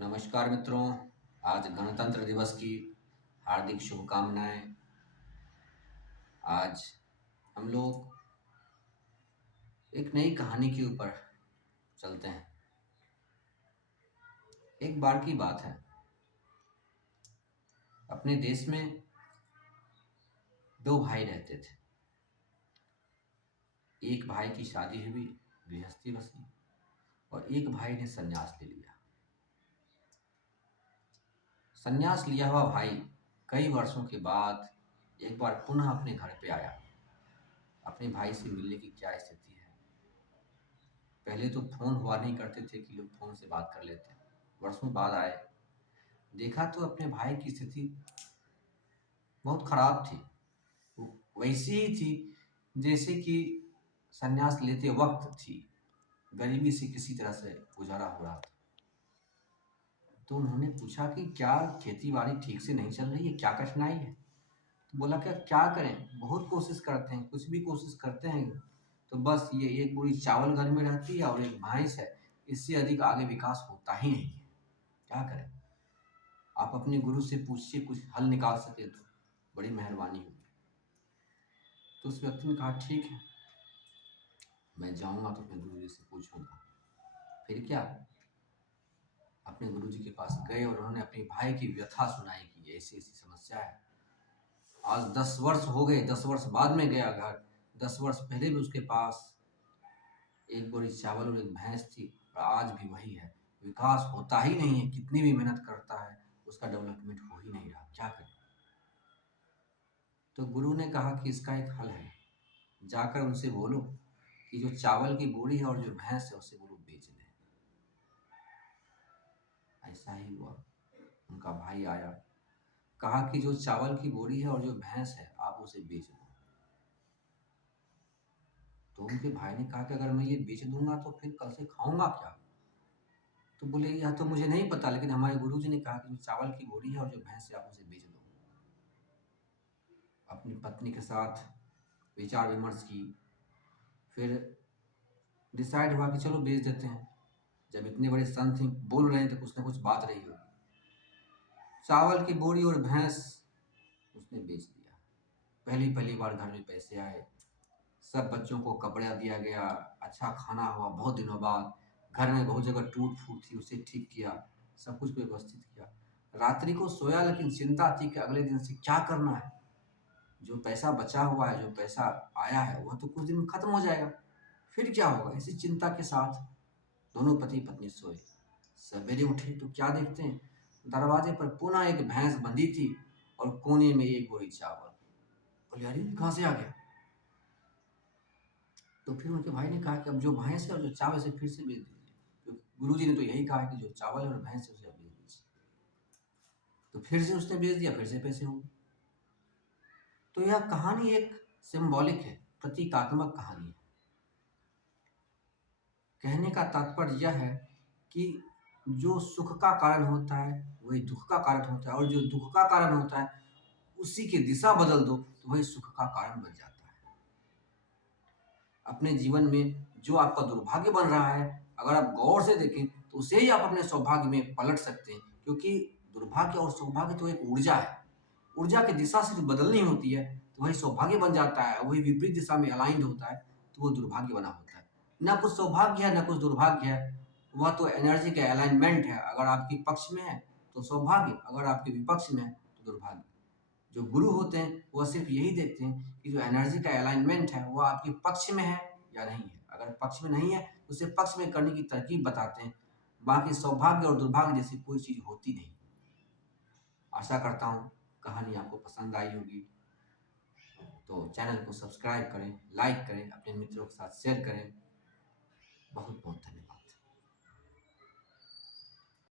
नमस्कार मित्रों। आज गणतंत्र दिवस की हार्दिक शुभकामनाएं। आज हम लोग एक नई कहानी के ऊपर चलते हैं। एक बार की बात है, अपने देश में दो भाई रहते थे। एक भाई की शादी हुई, गृहस्थी बसी, और एक भाई ने संन्यास ले लिया। संन्यास लिया हुआ भाई कई वर्षों के बाद एक बार पुनः अपने घर पे आया। अपने भाई से मिलने की क्या स्थिति है। पहले तो फोन हुआ नहीं करते थे कि लोग फोन से बात कर लेते। वर्षों बाद आए, देखा तो अपने भाई की स्थिति बहुत खराब थी। वैसी ही थी जैसे कि संन्यास लेते वक्त थी। गरीबी से किसी तरह से गुजारा हो रहा था। तो उन्होंने पूछा कि क्या खेती बाड़ी ठीक से नहीं चल रही है, क्या कठिनाई है। तो बोला क्या क्या करें, बहुत कोशिश करते हैं, कुछ भी कोशिश करते हैं, तो बस ये एक बोरी चावल घर में रहती है और एक भैंस है, इससे अधिक आगे विकास होता ही नहीं है। क्या करें, आप अपने गुरु से पूछिए, कुछ हल निकाल सके तो बड़ी मेहरबानी होगी। तो उस व्यक्ति ने कहा ठीक है, मैं जाऊंगा तो अपने गुरु जी से पूछूंगा। फिर क्या, अपने गुरु जी के पास गए और उन्होंने अपने भाई की व्यथा सुनाई कि ऐसी ऐसी समस्या है। आज 10 वर्ष हो गए, 10 वर्ष बाद में गया घर। 10 वर्ष पहले भी उसके पास एक बोरी चावल और एक भैंस थी, और आज भी वही है। विकास होता ही नहीं है, कितनी भी मेहनत करता है उसका डेवलपमेंट हो ही नहीं रहा। क्या करें। तो गुरु ने कहा कि इसका एक हल है, जाकर उनसे बोलो कि जो चावल की बोरी है और जो भैंस है उसे बोलो बेच दें। ऐसा ही हुआ। उनका भाई आया, कहा कि जो चावल की बोरी है और जो भैंस है आप उसे बेच दो। तो उनके भाई ने कहा कि अगर मैं ये बेच दूंगा तो फिर कल से खाऊंगा क्या। तो बोले यह तो मुझे नहीं पता, लेकिन हमारे गुरुजी ने कहा कि जो चावल की बोरी है और जो भैंस है आप उसे बेच दो। अपनी पत्नी के साथ विचार विमर्श की, फिर डिसाइड हुआ कि चलो बेच देते हैं। जब इतने बड़े संत बोल रहे हैं तो कुछ ना कुछ बात रही होगी। चावल की बोरी और भैंस उसने बेच दिया। पहली पहली बार घर में पैसे आए, सब बच्चों को कपड़ा दिया गया, अच्छा खाना हुआ बहुत दिनों बाद। घर में बहुत जगह टूट फूट थी, उसे ठीक किया, सब कुछ व्यवस्थित किया। रात्रि को सोया, लेकिन चिंता थी कि अगले दिन से क्या करना है। जो पैसा बचा हुआ है, जो पैसा आया है, वह तो कुछ दिन में खत्म हो जाएगा, फिर क्या होगा। इसी चिंता के साथ दोनों पति पत्नी सोए। सवेरे उठे तो क्या देखते हैं, दरवाजे पर पुनः एक भैंस बंधी थी और कोने में एक बोरी चावल। बोले अरे कहाँ से आ गया। तो फिर उनके भाई ने कहा कि अब जो भैंस है और जो चावल से फिर से बेच दीजिए, क्योंकि गुरु जी ने तो यही कहा है कि जो चावल है और भैंस है उसे आप बेच दीजिए। तो फिर से उसने बेच दिया, फिर से पैसे होंगे। तो यह कहानी एक सिंबॉलिक है, प्रतीकात्मक कहानी है। कहने का तात्पर्य यह है कि जो सुख का कारण होता है वही दुख का कारण होता है, और जो दुख का कारण होता है उसी की दिशा बदल दो तो वही सुख का कारण बन जाता है। अपने जीवन में जो आपका दुर्भाग्य बन रहा है, अगर आप गौर से देखें तो उसे ही आप अपने सौभाग्य में पलट सकते हैं। क्योंकि दुर्भाग्य और सौभाग्य तो एक ऊर्जा है। ऊर्जा की दिशा सिर्फ बदलनी होती है तो वही सौभाग्य बन जाता है। वही विपरीत दिशा में अलाइंड होता है तो वो दुर्भाग्य बना होता है। ना कुछ सौभाग्य है ना कुछ दुर्भाग्य है, वह तो एनर्जी का अलाइनमेंट है। अगर आपके पक्ष में है तो सौभाग्य, अगर आपके विपक्ष में है तो दुर्भाग्य। जो गुरु होते हैं वह सिर्फ यही देखते हैं कि जो एनर्जी का अलाइनमेंट है वह आपके पक्ष में है या नहीं है। अगर पक्ष में नहीं है तो उसे पक्ष में करने की तरकीब बताते हैं। बाकी सौभाग्य और दुर्भाग्य जैसी कोई चीज होती नहीं। आशा करता हूँ कहानी आपको पसंद आई होगी। तो चैनल को सब्सक्राइब करें, लाइक करें, अपने मित्रों के साथ शेयर करें। बहुत बहुत धन्यवाद।